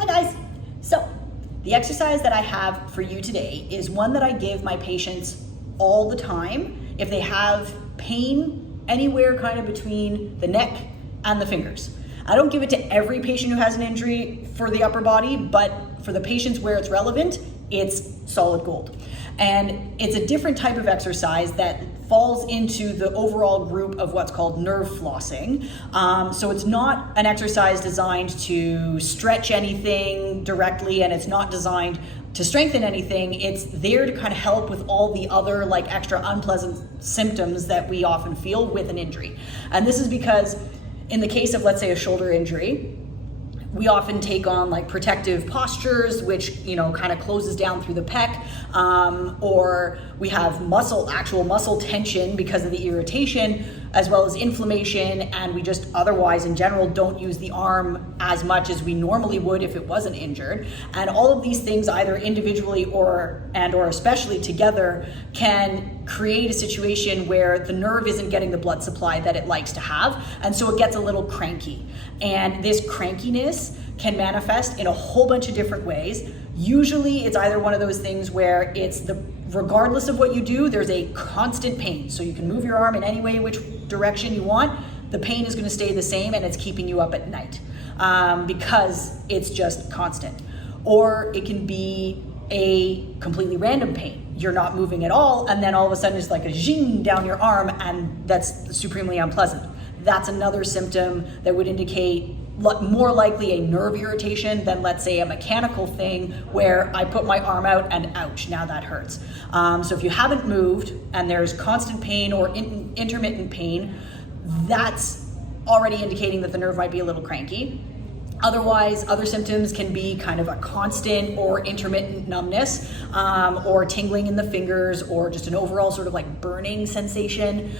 Hi guys. So the exercise that I have for you today is one that I give my patients all the time if they have pain anywhere kind of between the neck and the fingers. I don't give it to every patient who has an injury for the upper body, but for the patients where it's relevant, it's solid gold. And it's a different type of exercise that falls into the overall group of what's called nerve flossing. So it's not an exercise designed to stretch anything directly, and it's not designed to strengthen anything. It's there to kind of help with all the other like extra unpleasant symptoms that we often feel with an injury. And this is because in the case of, let's say, a shoulder injury, we often take on like protective postures, which, you know, kind of closes down through the pec, or we have actual muscle tension because of the irritation, as well as inflammation, and we just otherwise in general don't use the arm as much as we normally would if it wasn't injured. And all of these things, either individually or especially together, can create a situation where the nerve isn't getting the blood supply that it likes to have, and so it gets a little cranky. And this crankiness can manifest in a whole bunch of different ways. Usually it's either one of those things where regardless of what you do, there's a constant pain. So you can move your arm in any way, which direction you want, the pain is gonna stay the same, and it's keeping you up at night because it's just constant. Or it can be a completely random pain. You're not moving at all, and then all of a sudden it's like a zing down your arm, and that's supremely unpleasant. That's another symptom that would indicate more likely a nerve irritation than, let's say, a mechanical thing where I put my arm out and ouch, now that hurts. So if you haven't moved and there's constant pain or intermittent pain, that's already indicating that the nerve might be a little cranky. Otherwise, other symptoms can be kind of a constant or intermittent numbness, or tingling in the fingers, or just an overall sort of like burning sensation.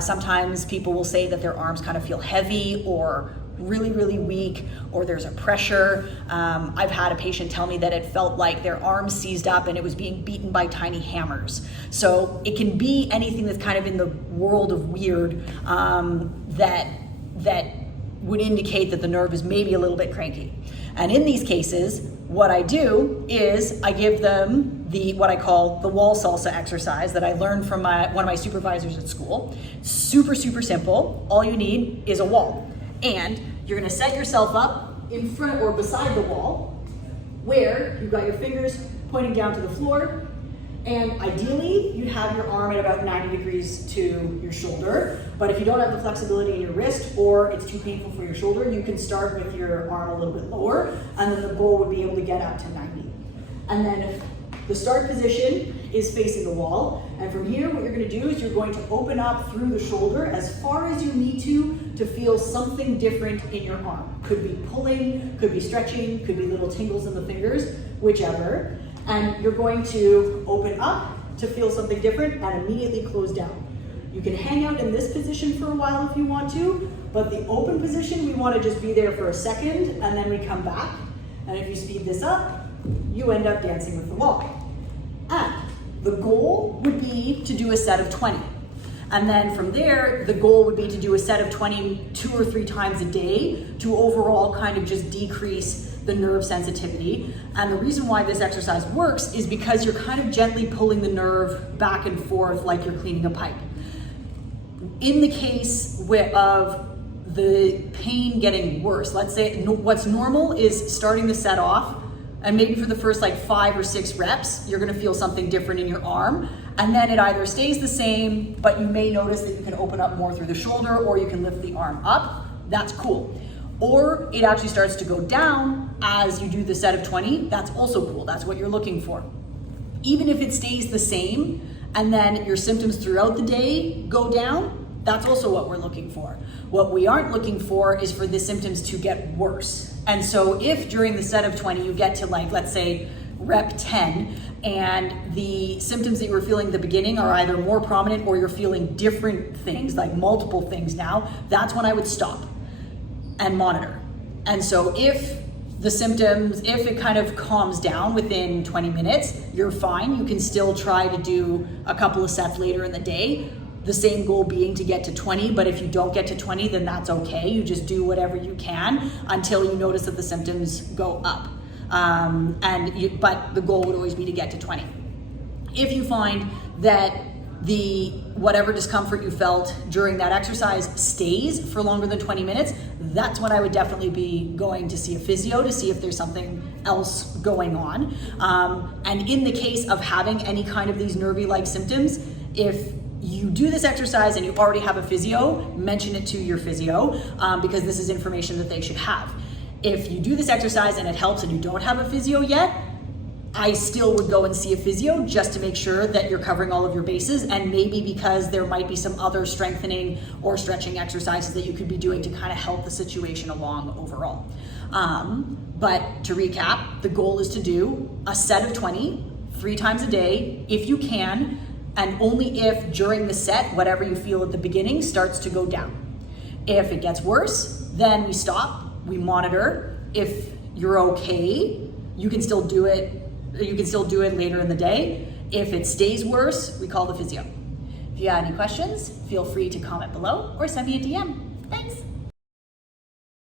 Sometimes people will say that their arms kind of feel heavy or really, really weak, or there's a pressure. I've had a patient tell me that it felt like their arm seized up and it was being beaten by tiny hammers. So it can be anything that's kind of in the world of weird that would indicate that the nerve is maybe a little bit cranky. And in these cases, what I do is I give them what I call the Wall Salsa exercise that I learned from one of my supervisors at school. Super, super simple. All you need is a wall. And you're gonna set yourself up in front or beside the wall where you've got your fingers pointing down to the floor. And ideally, you'd have your arm at about 90 degrees to your shoulder. But if you don't have the flexibility in your wrist or it's too painful for your shoulder, you can start with your arm a little bit lower, and then the goal would be able to get up to 90. And then the start position is facing the wall. And from here, what you're gonna do is you're going to open up through the shoulder as far as you need to feel something different in your arm. Could be pulling, could be stretching, could be little tingles in the fingers, whichever. And you're going to open up to feel something different and immediately close down. You can hang out in this position for a while if you want to, but the open position, we want to just be there for a second and then we come back. And if you speed this up, you end up dancing with the wall. And the goal would be to do a set of 20. And then from there, the goal would be to do a set of 20 2 or 3 times a day to overall kind of just decrease the nerve sensitivity. And the reason why this exercise works is because you're kind of gently pulling the nerve back and forth like you're cleaning a pipe. In the case of the pain getting worse, let's say what's normal is starting the set off, and maybe for the first like 5 or 6 reps, you're gonna feel something different in your arm. And then it either stays the same, but you may notice that you can open up more through the shoulder, or you can lift the arm up. That's cool. Or it actually starts to go down as you do the set of 20. That's also cool. That's what you're looking for. Even if it stays the same and then your symptoms throughout the day go down, that's also what we're looking for. What we aren't looking for is for the symptoms to get worse. And so if during the set of 20 you get to, like, let's say rep 10, and the symptoms that you were feeling at the beginning are either more prominent or you're feeling different things, like multiple things now, that's when I would stop and monitor. And so if the symptoms, if it kind of calms down within 20 minutes, you're fine. You can still try to do a couple of sets later in the day. The same goal being to get to 20, but if you don't get to 20, then that's okay. You just do whatever you can until you notice that the symptoms go up. But the goal would always be to get to 20. If you find that whatever discomfort you felt during that exercise stays for longer than 20 minutes, that's when I would definitely be going to see a physio to see if there's something else going on. And in the case of having any kind of these nervy-like symptoms, if you do this exercise and you already have a physio, mention it to your physio, because this is information that they should have. If you do this exercise and it helps and you don't have a physio yet, I still would go and see a physio just to make sure that you're covering all of your bases, and maybe because there might be some other strengthening or stretching exercises that you could be doing to kind of help the situation along overall. But to recap, the goal is to do a set of 20 3 times a day if you can, and only if during the set, whatever you feel at the beginning starts to go down. If it gets worse, then we stop, we monitor. If you're okay, you can still do it. You can still do it later in the day. If it stays worse, we call the physio. If you have any questions, feel free to comment below or send me a DM. Thanks.